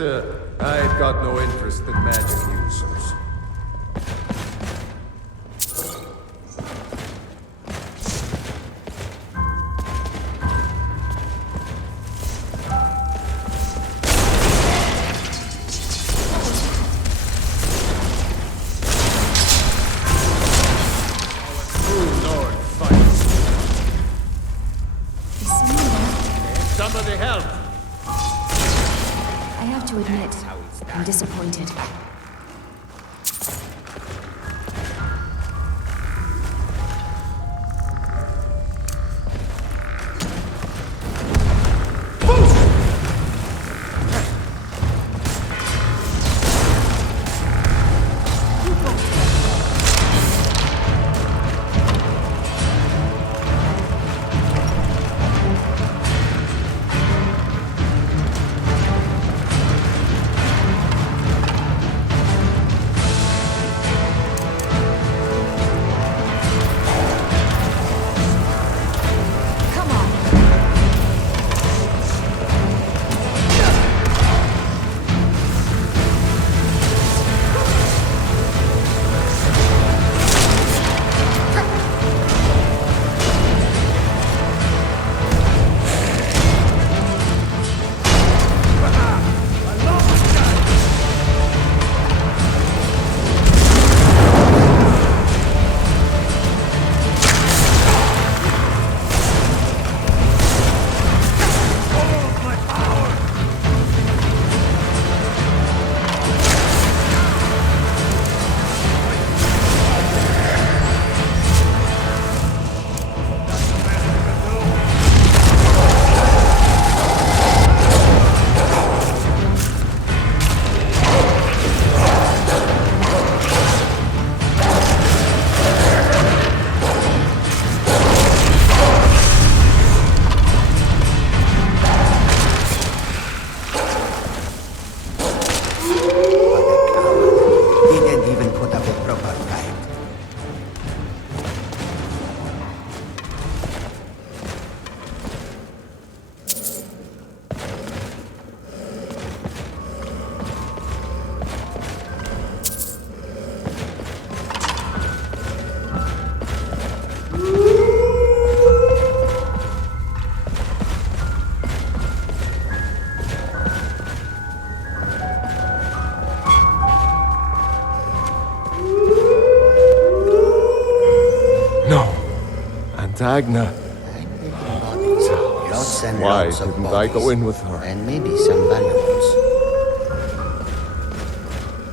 I've got no interest in magic users. Somebody help! I have to admit, I'm disappointed. Agna. Lots and Why lots of didn't I bodies, go in with her? and maybe some valuables.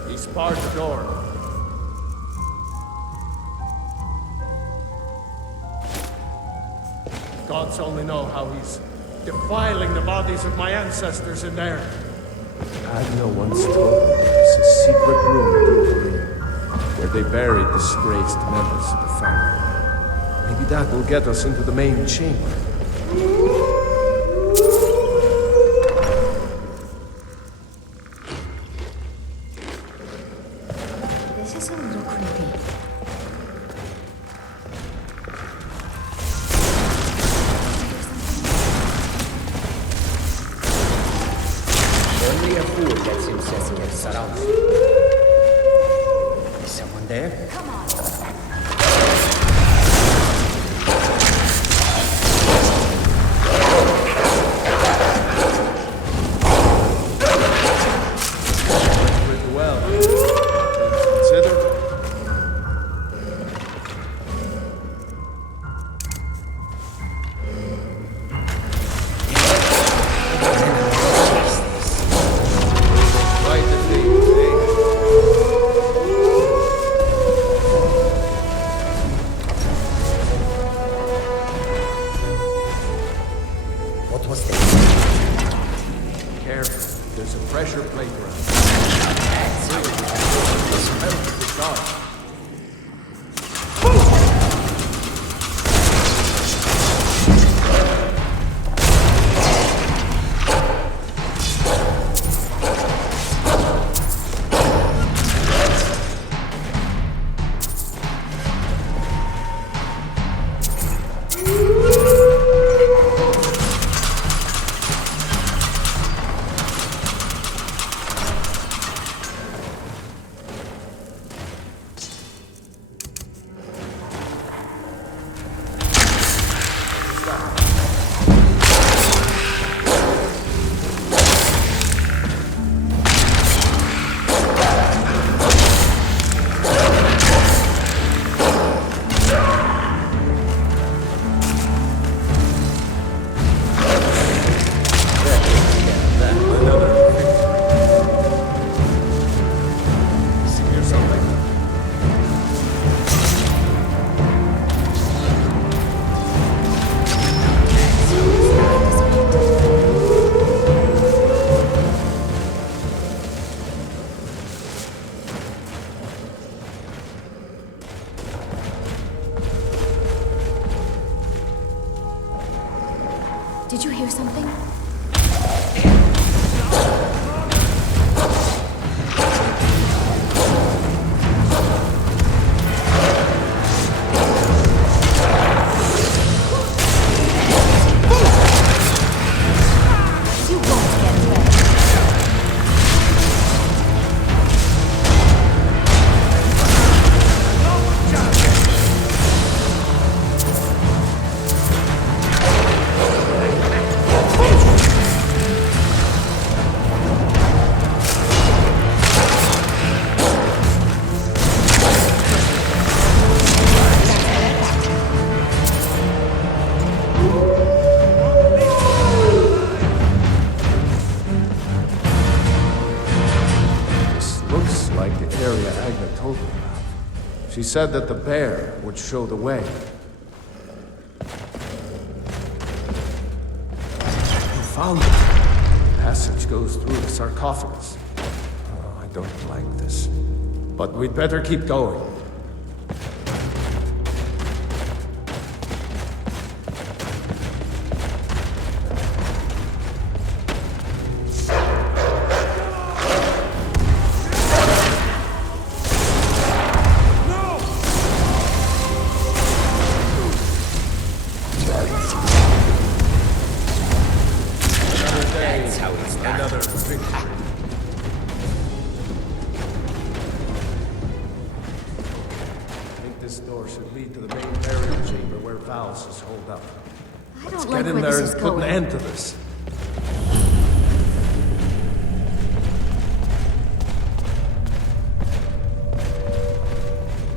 He's barred the door. Gods only know how he's defiling the bodies of my ancestors in there. Agna once told me there's a secret room deep here, where they buried disgraced members of the family. Maybe that will get us into the main chamber. This is a little creepy. Only a fool lets himself get surrounded. Is someone there? Come on. do something? You won't get away. This looks like the area Agna told me about. She said that the bear would show the way. You found it. The passage goes through the sarcophagus. Oh, I don't like this. But we'd better keep going. That's how it's done. Another victory. I think this door should lead to the main burial chamber where Val's is holed up. I Let's don't like get in where there this is and put an going. end to this.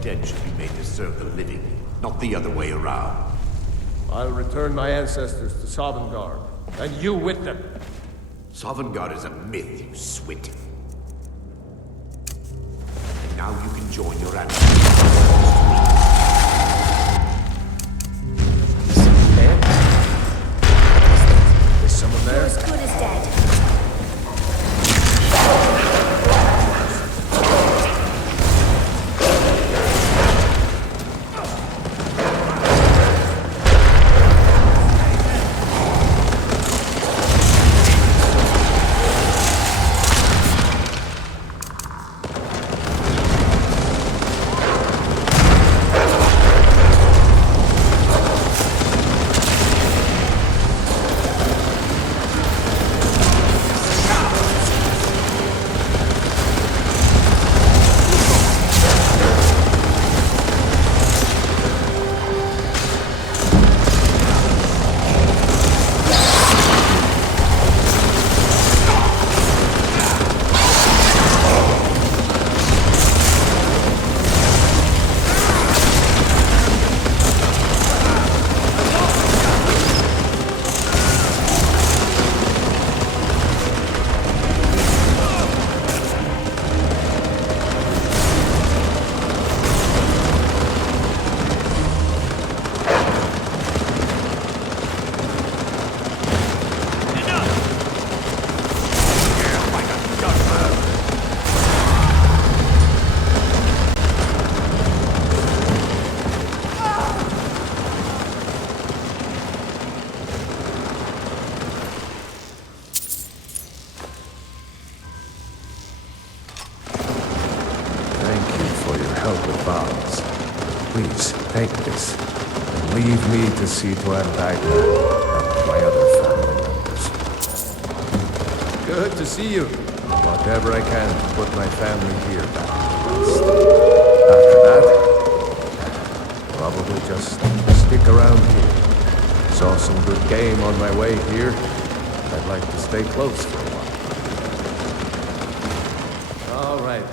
Dead should be made to serve the living, not the other way around. I'll return my ancestors to Sovngarde, and you with them. Sovngarde is a myth, you swit. And now you can join your ancestors. Is someone You're there? as good as dead. Please, take this, and leave me to see to Agna and my other family members. Good to see you. Whatever I can to put my family here back to rest. After that, probably just stick around here. Saw some good game on my way here. I'd like to stay close for a while. All right.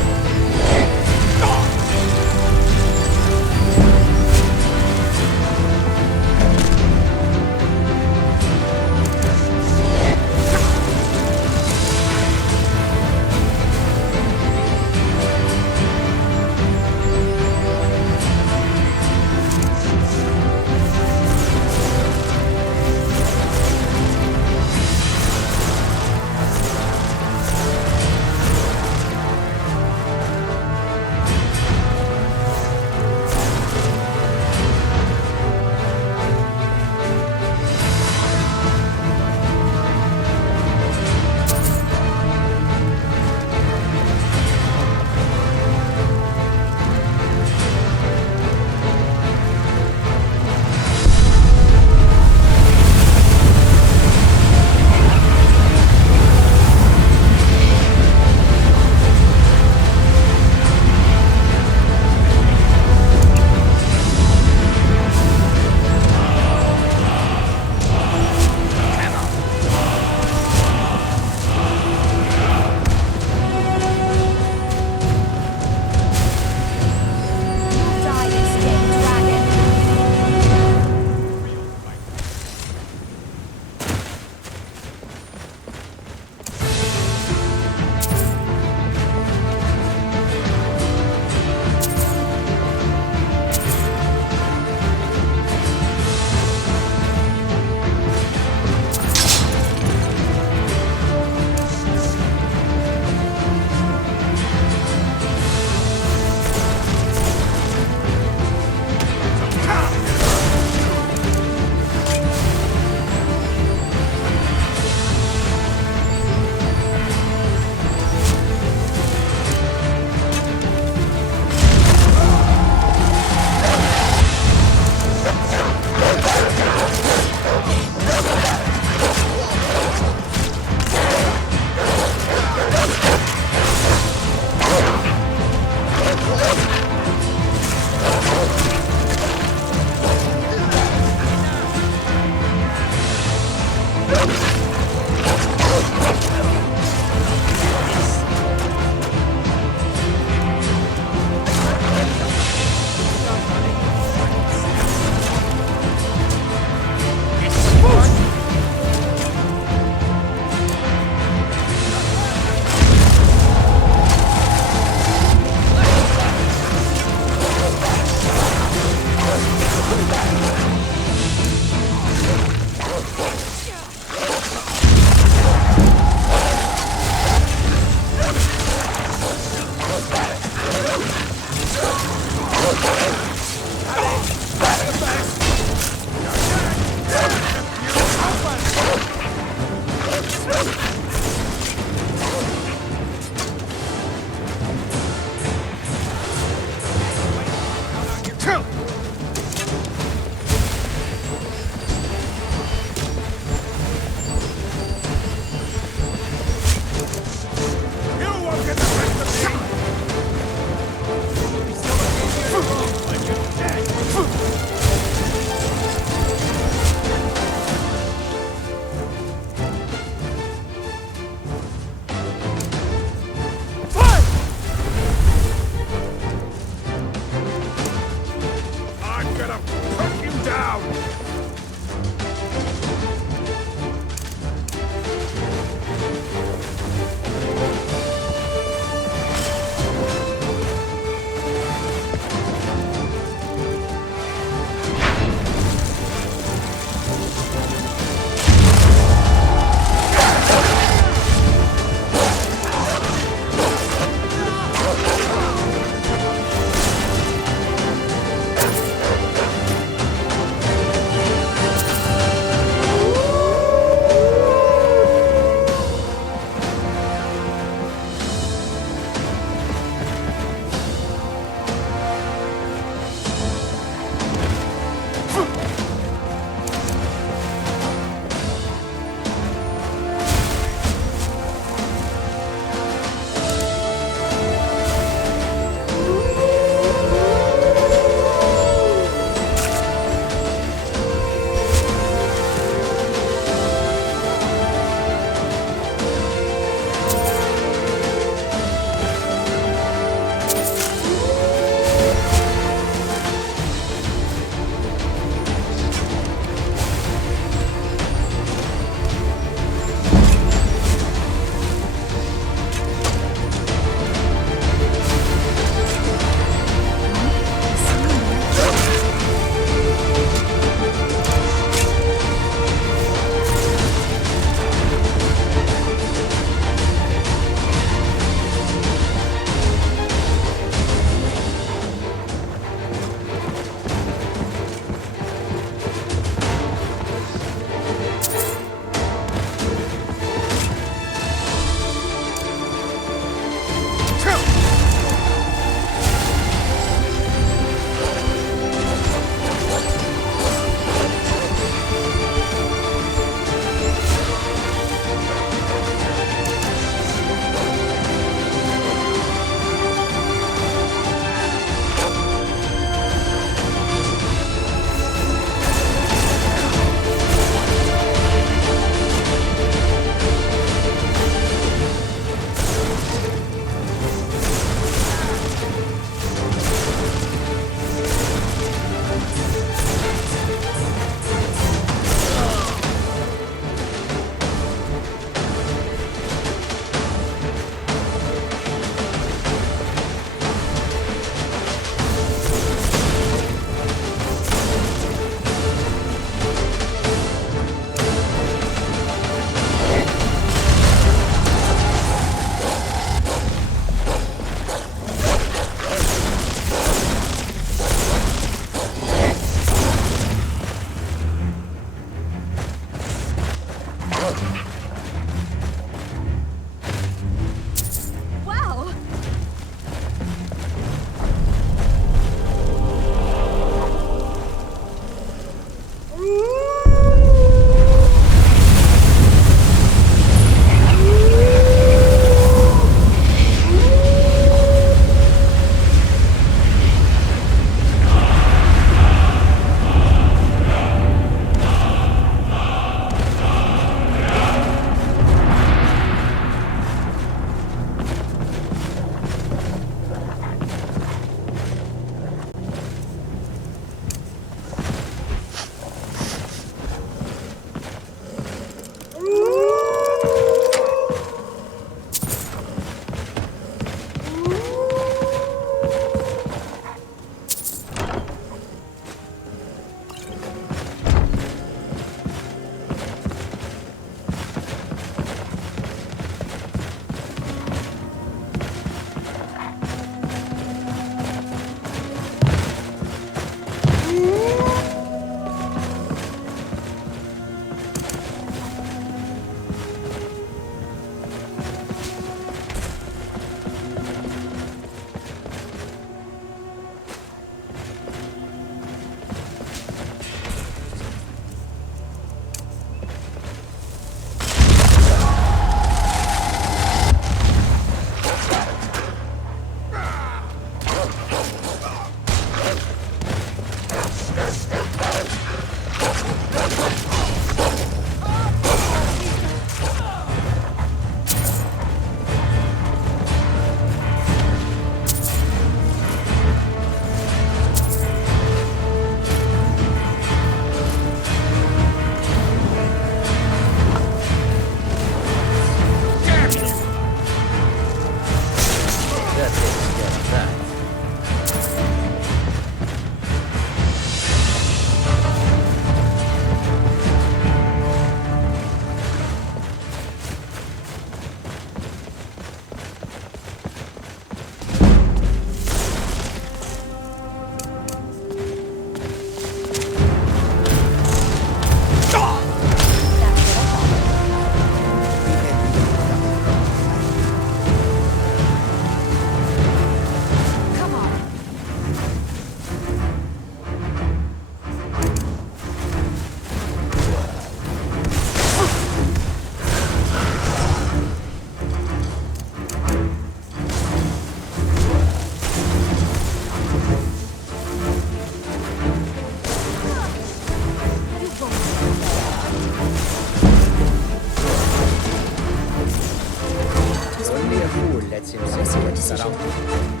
that seems sensitive surroundings.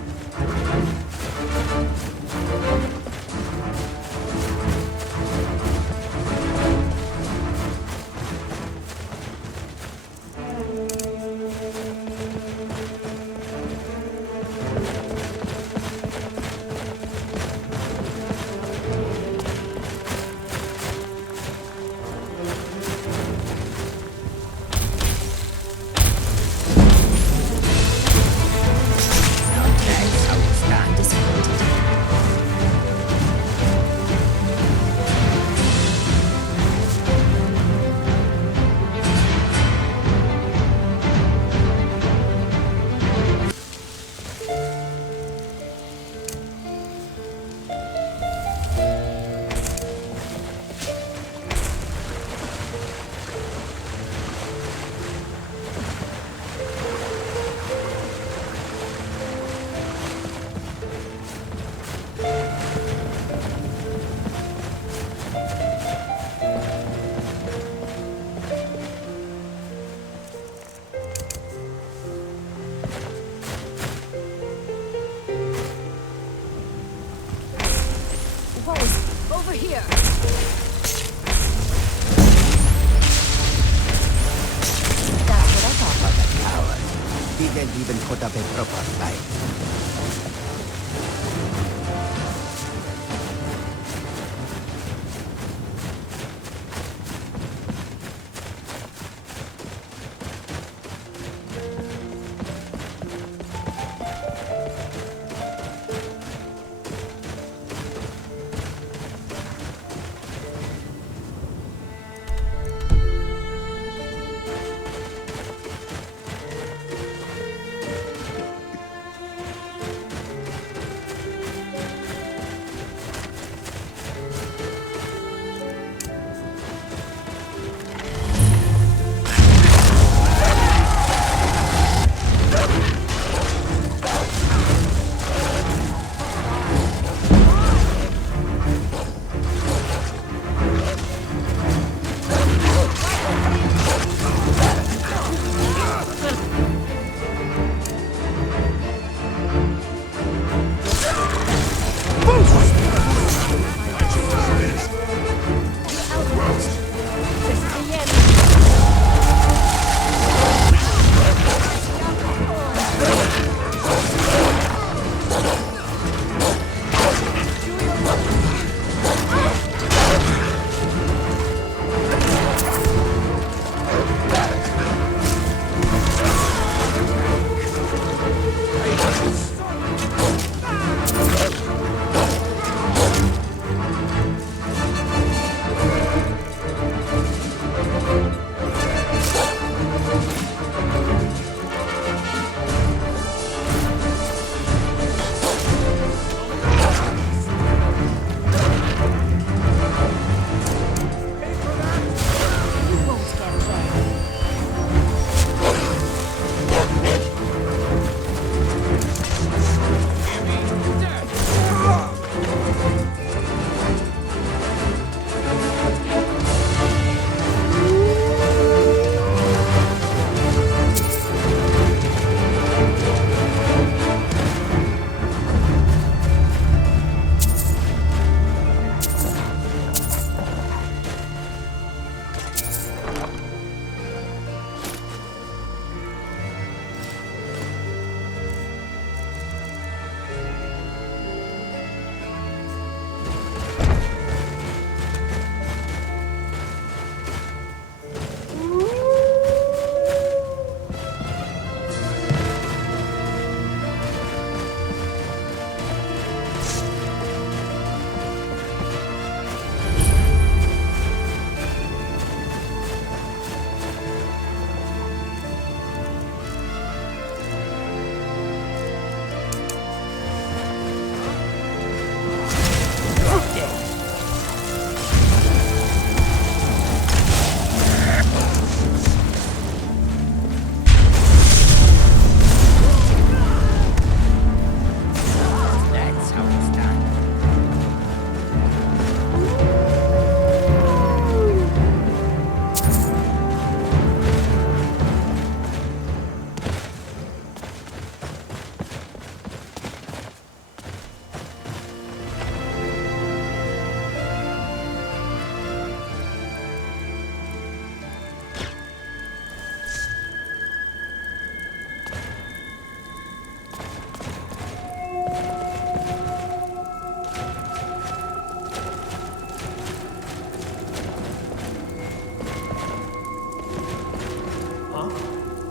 Over here! That's what I thought. What a coward. Didn't even put up a proper fight.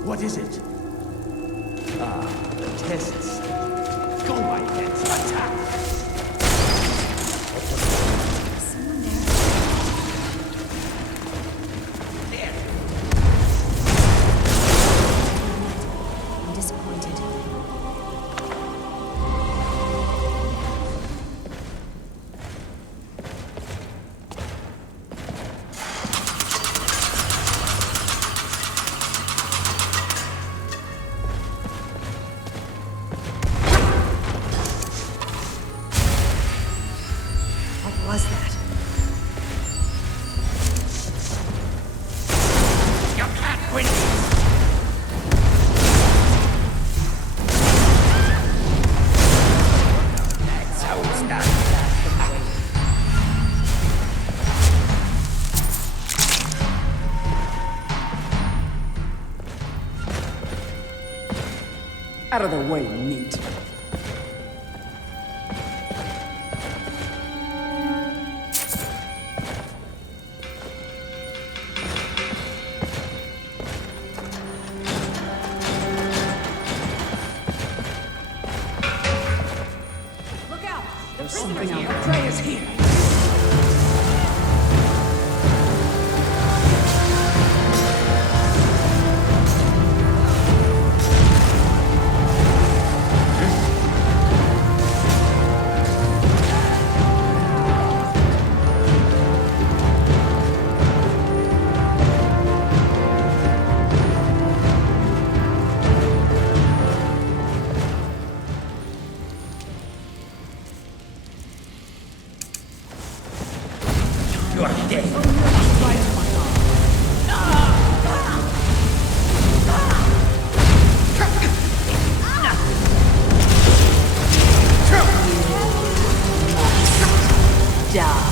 What is it? Ah, the tests. Go, my pets, attack! Someone there. I'm disappointed. What was that? You can't win! That's how it's done. Out of the way, meat. Look out! The There's prisoner something here. out. The prey is here. You're dead. Die.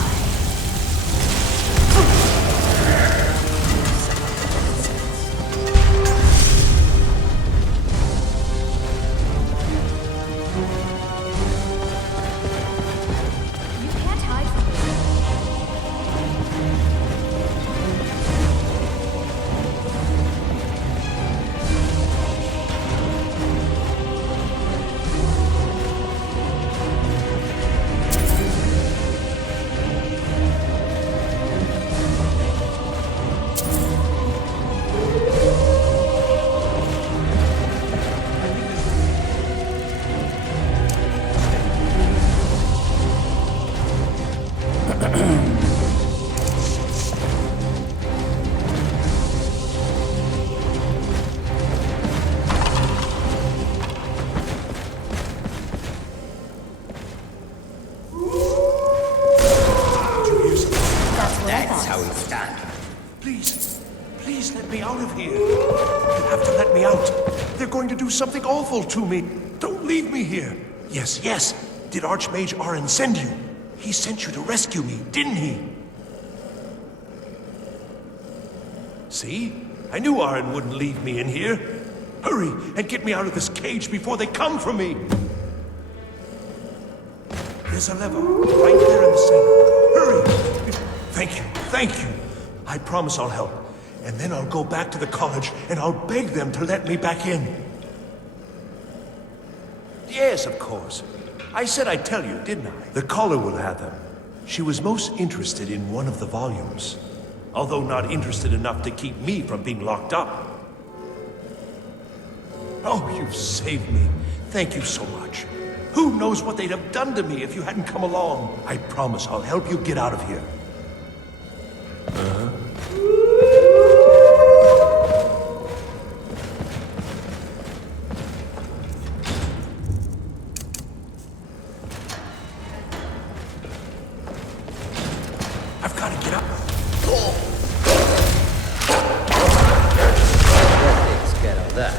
You can't hide from me. That's how it's done. Please, please let me out of here. You have to let me out. They're going to do something awful to me. Don't leave me here. Yes, yes. Did Archmage Arin send you? He sent you to rescue me, didn't he? See? I knew Arin wouldn't leave me in here. Hurry and get me out of this cage before they come for me. There's a lever right there in the center. Hurry! Thank you, thank you. I promise I'll help. And then I'll go back to the college and I'll beg them to let me back in. Yes, of course. I said I'd tell you, didn't I? The caller will have them. She was most interested in one of the volumes, although not interested enough to keep me from being locked up. Oh, you've saved me. Thank you so much. Who knows what they'd have done to me if you hadn't come along? I promise I'll help you get out of here. I've got to get up. That takes care of that.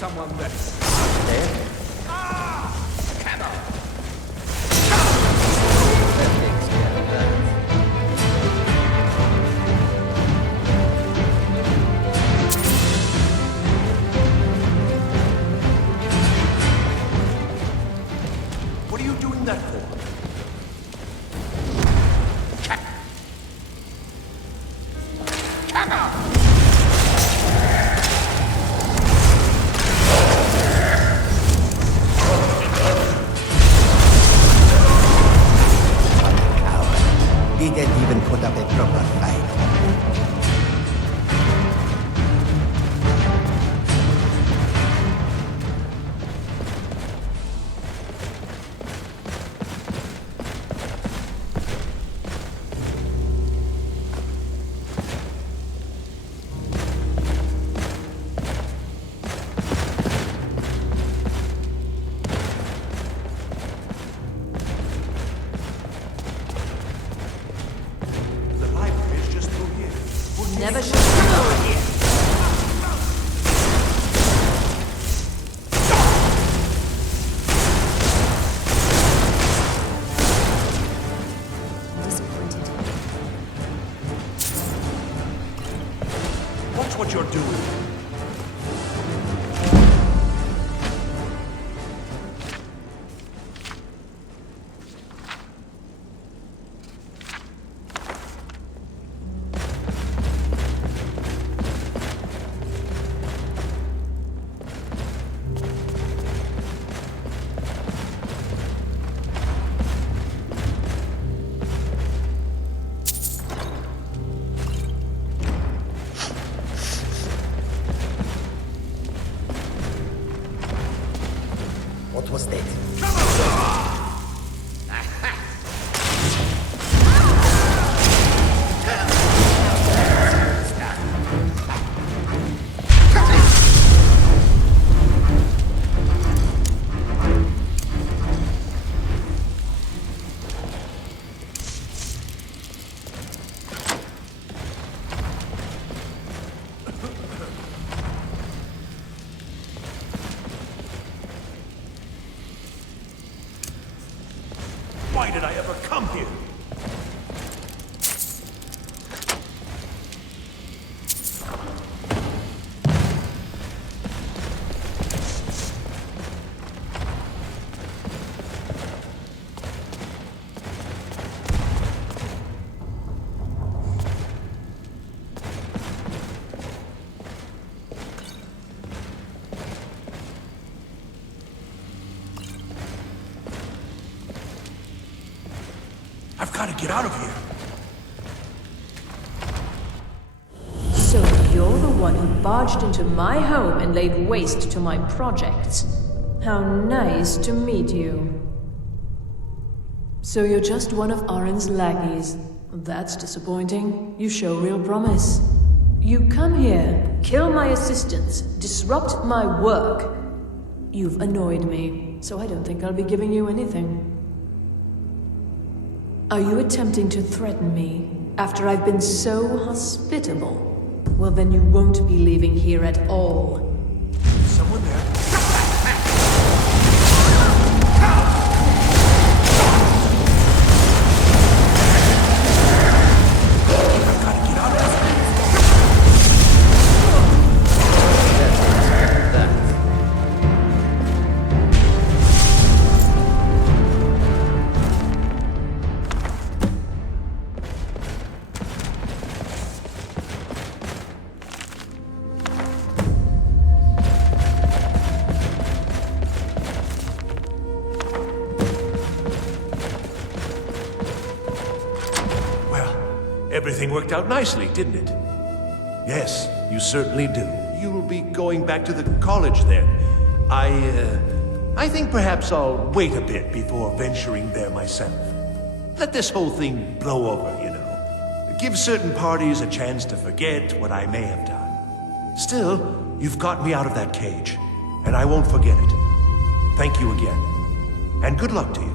someone there. There? Come on! That takes care of that. What are you doing that for? Come on! Coward. Didn't even put up a proper fight. The library is just through here. Never should have over here. Disappointed. Watch what you're doing. What was that? Why did I ever come here? I've got to get out of here. So you're the one who barged into my home and laid waste to my projects. How nice to meet you. So you're just one of Arin's lackeys. That's disappointing. You show real promise. You come here, kill my assistants, disrupt my work. You've annoyed me, so I don't think I'll be giving you anything. Are you attempting to threaten me after I've been so hospitable? Well, then you won't be leaving here at all. Someone there? I've got to get out of here. That takes care of that. Everything worked out nicely, didn't it? Yes, you certainly do. You'll be going back to the college then. I think perhaps I'll wait a bit before venturing there myself. Let this whole thing blow over, you know. Give certain parties a chance to forget what I may have done. Still, you've got me out of that cage, and I won't forget it. Thank you again, and good luck to you.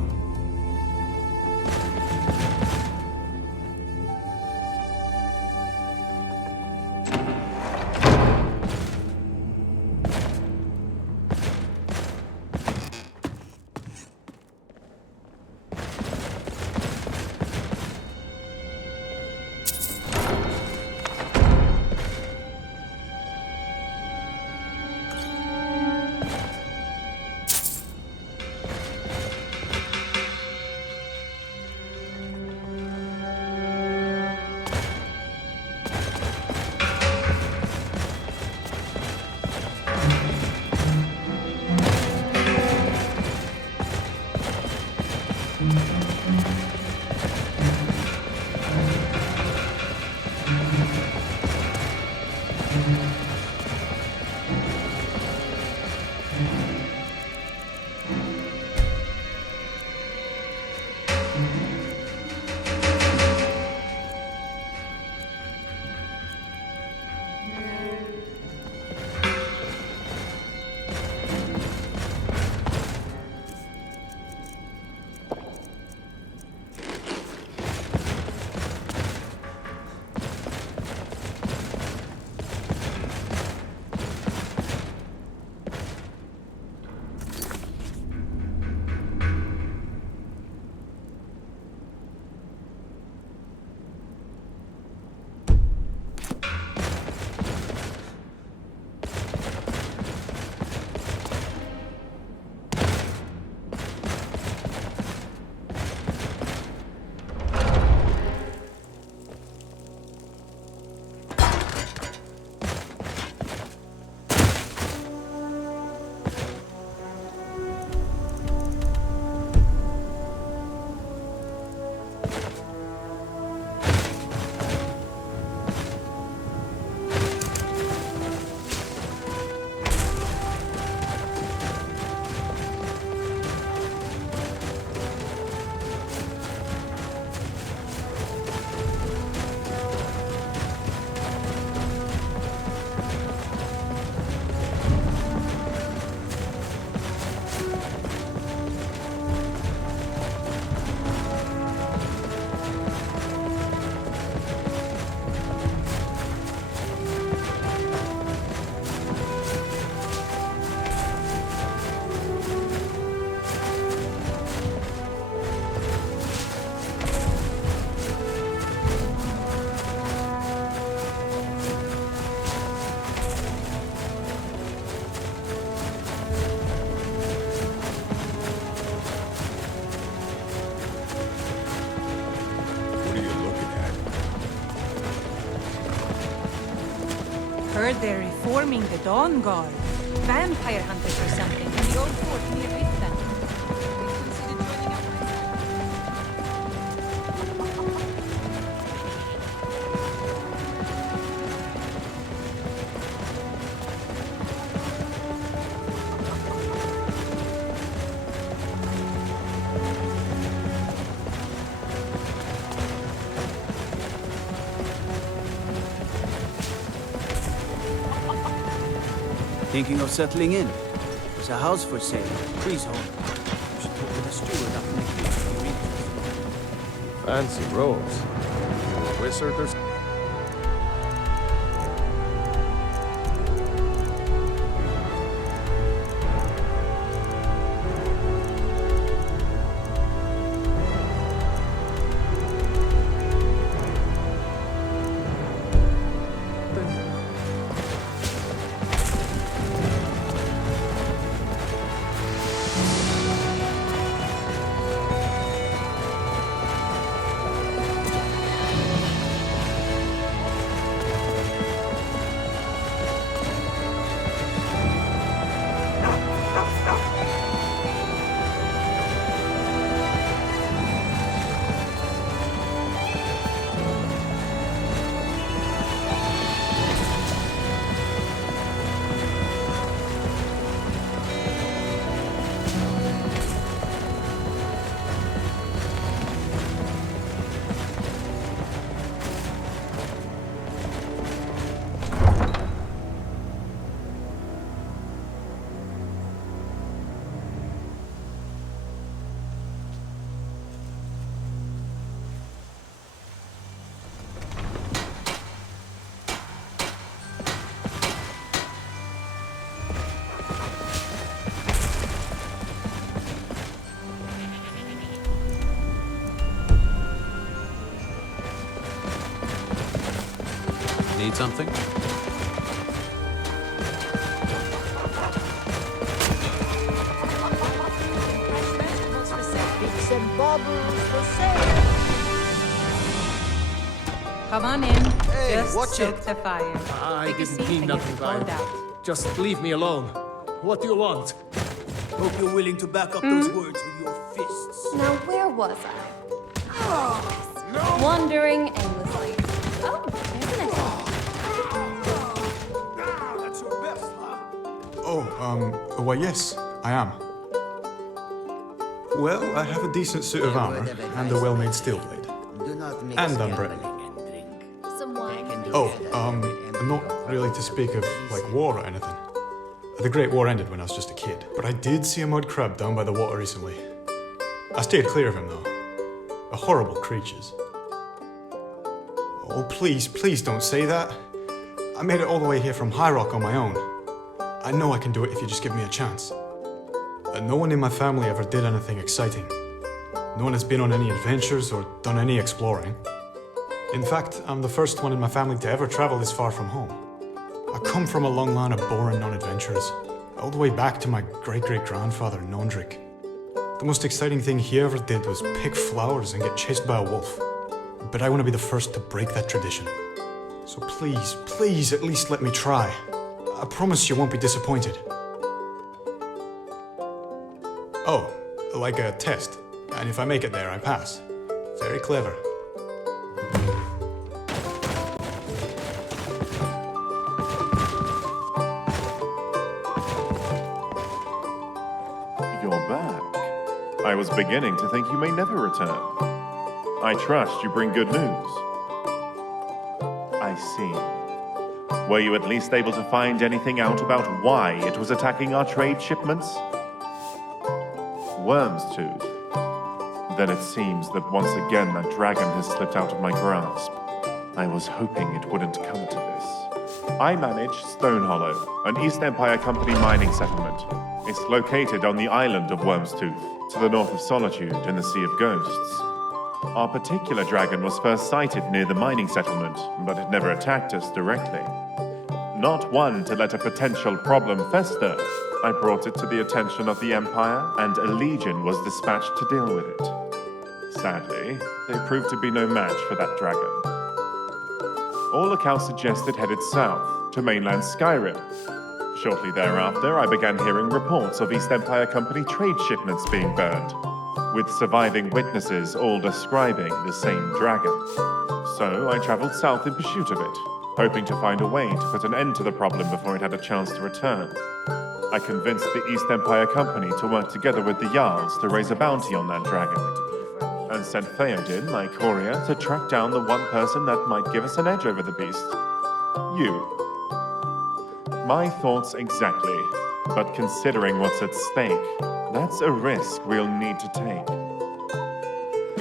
Heard they're reforming the Dawn Guard. Vampire hunters or something in the old fort near Valtheim. We considered joining up myself. Thinking of settling in? There's a house for sale. Freehold. You should talk to the steward up next week. Fancy robes. You a wizard or Need something? Come on in. Hey, Just watch soak it. the fire. I Take a didn't seat mean and nothing get by cold it. out. Just leave me alone. What do you want? Hope you're willing to back up those words with your fists. Now, where was I? Wandering aimlessly. Oh, there's an exit. That's your best, huh? Oh, well, yes, I am. Well, I have a decent suit of armor and a well-made steel blade. Do not mix And I'm Britain. gambling and drink. Some wine. Oh, not really to speak of, like, war or anything. The Great War ended when I was just a kid, but I did see a mud crab down by the water recently. I stayed clear of him, though. They're horrible creatures. Oh, please don't say that. I made it all the way here from High Rock on my own. I know I can do it if you just give me a chance. No one in my family ever did anything exciting. No one has been on any adventures or done any exploring. In fact, I'm the first one in my family to ever travel this far from home. I come from a long line of boring non-adventurers, all the way back to my great-great-grandfather, Nondrick. The most exciting thing he ever did was pick flowers and get chased by a wolf. But I want to be the first to break that tradition. So please, at least let me try. I promise you won't be disappointed. Oh, like a test. And if I make it there, I pass. Very clever. You're back. I was beginning to think you may never return. I trust you bring good news. I see. Were you at least able to find anything out about why it was attacking our trade shipments? Worm's Tooth. Then it seems that once again that dragon has slipped out of my grasp. I was hoping it wouldn't come to this. I manage Stone Hollow, an East Empire Company mining settlement. It's located on the island of Worm's Tooth, to the north of Solitude in the Sea of Ghosts. Our particular dragon was first sighted near the mining settlement, but it never attacked us directly. Not one to let a potential problem fester, I brought it to the attention of the Empire, and a legion was dispatched to deal with it. Sadly, they proved to be no match for that dragon. All accounts suggest it headed south, to mainland Skyrim. Shortly thereafter, I began hearing reports of East Empire Company trade shipments being burned, with surviving witnesses all describing the same dragon. So I traveled south in pursuit of it, hoping to find a way to put an end to the problem before it had a chance to return. I convinced the East Empire Company to work together with the Jarls to raise a bounty on that dragon, and sent Theoden, my courier, to track down the one person that might give us an edge over the beast. You. My thoughts exactly, but considering what's at stake, that's a risk we'll need to take.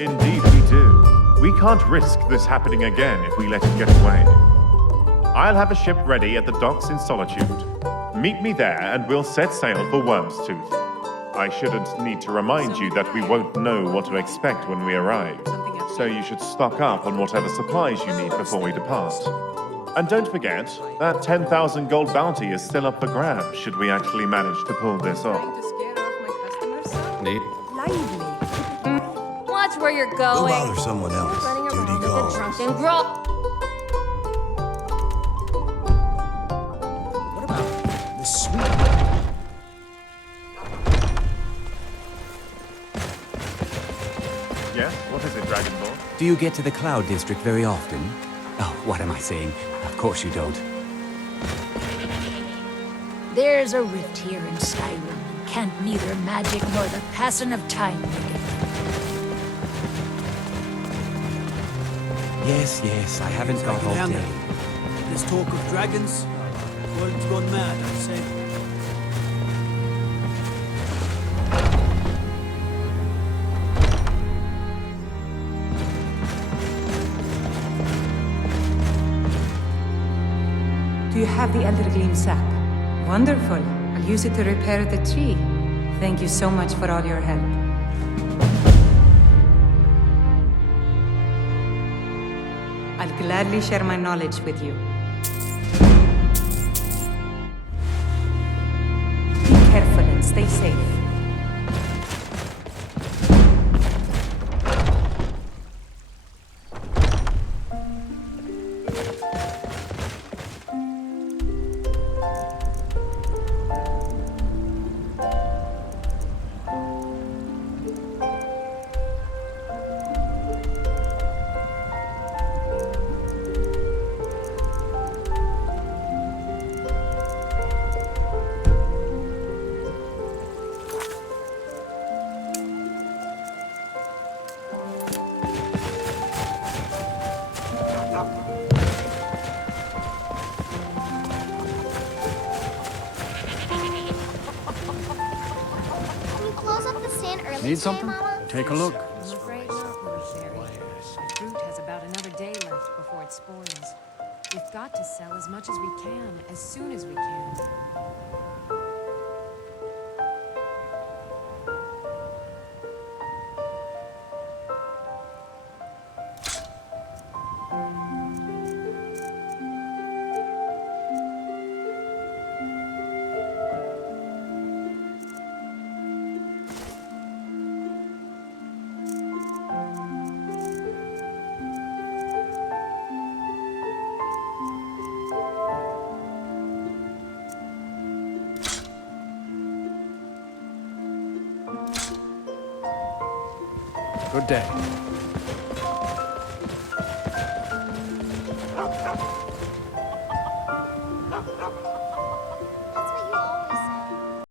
Indeed we do. We can't risk this happening again if we let it get away. I'll have a ship ready at the docks in Solitude. Meet me there and we'll set sail for Worm's Tooth. I shouldn't need to remind you that we won't know what to expect when we arrive, so you should stock up on whatever supplies you need before we depart. And don't forget, that 10,000 gold bounty is still up for grabs should we actually manage to pull this off. Neat. Watch where you're Go going. bother someone else. Running Duty around with a calls. drunken girl. What about the sweet? Yes? What is it, Dragonborn? Do you get to the Cloud District very often? Oh, what am I saying? Of course you don't. There's a rift here in Skyrim, and can't neither magic nor the passing of time make it. Yes, I haven't got all Down day. there. There's talk of dragons. World's gone mad, I'd say. Do you have the Eldergleam sap? Wonderful. I'll use it to repair the tree. Thank you so much for all your help. I'll gladly share my knowledge with you. Be careful and stay safe. Need something? Take a look. I'm afraid not, little Sherry. The fruit has about another day left before it spoils. We've got to sell as much as we can, as soon as we can. Good day.